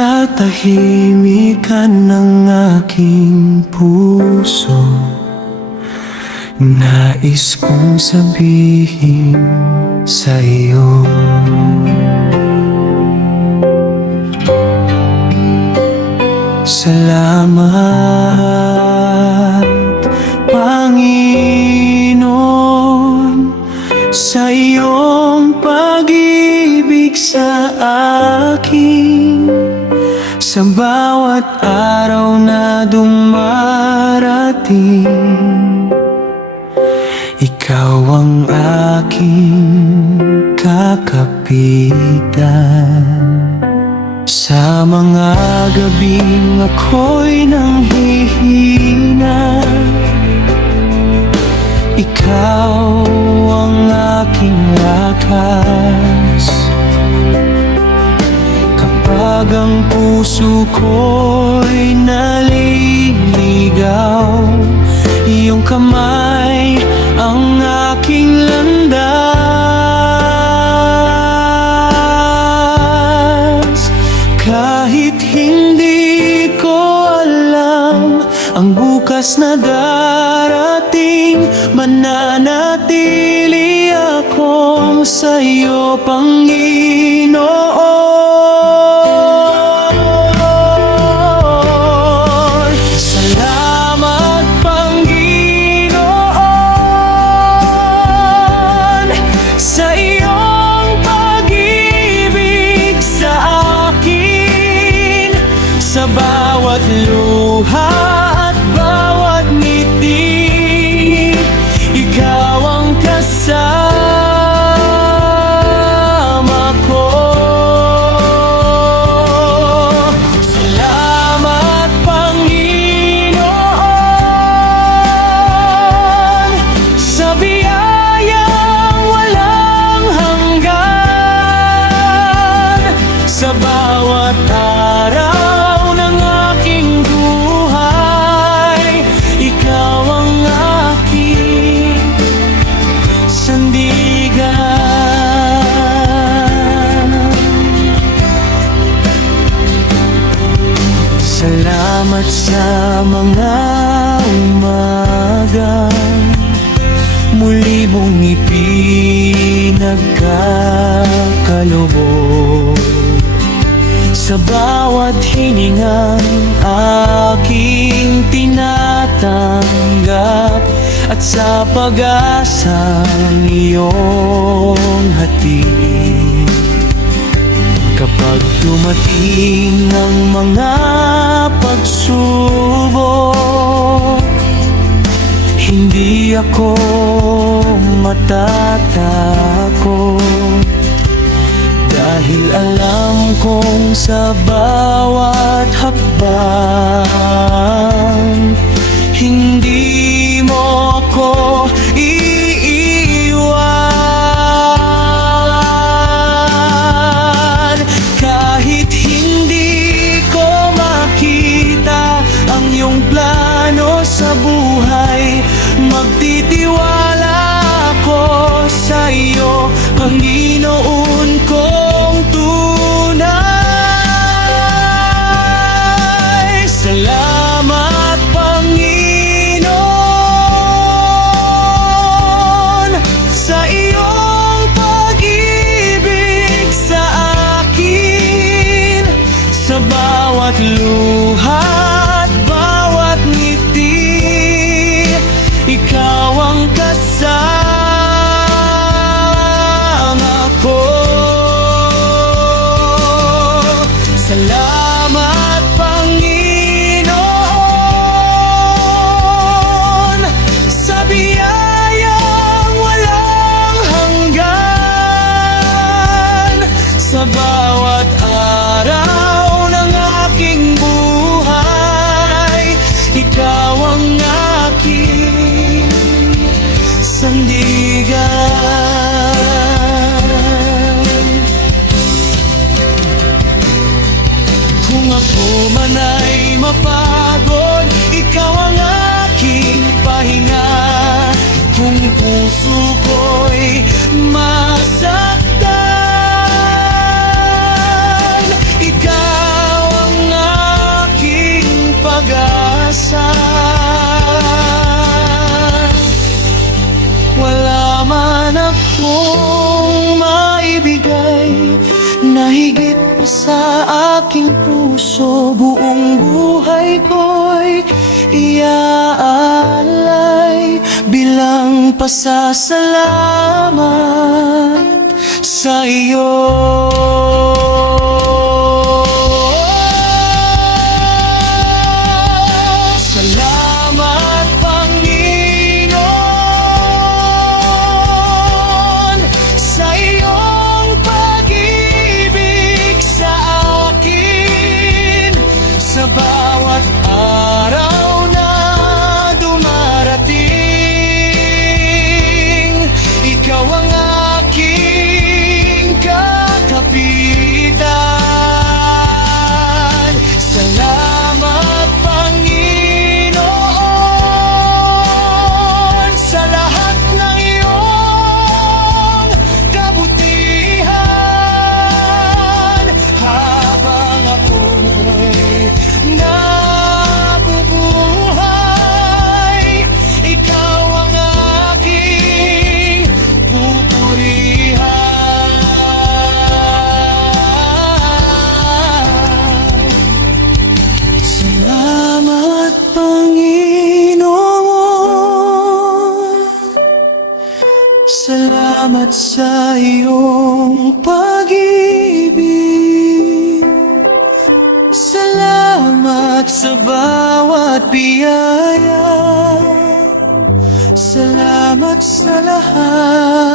katahimikan ng aking puso. Nais kong sabihin sa iyo, salamat, Panginoon, sa iyong pag-ibig sa akin. Sa bawat araw na dumarating, ikaw ang aking kakapitan. Sa mga gabing ako'y nanghihina, ikaw ang aking lakas. Kapag ang puso ko'y naliligaw, iyong kamay ang aking landas. Kahit hindi ko alam ang bukas na darating, mananatili akong sa iyo, Panginoon. Salamat, Panginoon, sa iyong pag-ibig sa akin. Sa bawat luha at bawat ngiti, ikaw ang kasama ko. Salamat, Panginoon, sa biyayang walang hanggan. Sa bawat araw ng aking buhay, ikaw ang aking sandigan. Salamat sa mga umagang muli mong ipinagkakaloob. Sa bawat hiningang aking tinatanggap, at sa pag-asang iyong hatid. Kapag dumating ang mga pagsubok, hindi ako matatakot, dahil alam kong sa bawat hakbang, hindi mo ko iiwan. Kahit hindi ko makita ang iyong plano sa buhay, magtitiwala ako sa iyo, Panginoon kong tunay. Salamat, Panginoon, sa iyong pag-ibig sa akin. Sa bawat luha at bawat ngiti, ikaw ang kasama ko. Salamat, Panginoon, sa biyayang walang hanggan. Sa bawat araw ng aking buhay, ikaw ang aking sandigan. Kung ako man ay mapagod, ikaw ang aking pahinga. Kung puso ko'y masaktan, ikaw higit pa sa aking puso, buong buhay ko'y iaalay bilang pasasalamat sa iyo. Salamat, Panginoon, sa iyong pag-ibig sa akin, sa bawat araw na dumarating. Ikaw ang aking kakapitan. Salamat, Panginoon, sa lahat ng iyong kabutihan. Habang ako'y nabubuhay, ikaw ang aking pupurihan. Salamat, Panginoon, salamat sa iyong pag-ibig. Salamat sa bawat biyaya. Salamat sa lahat.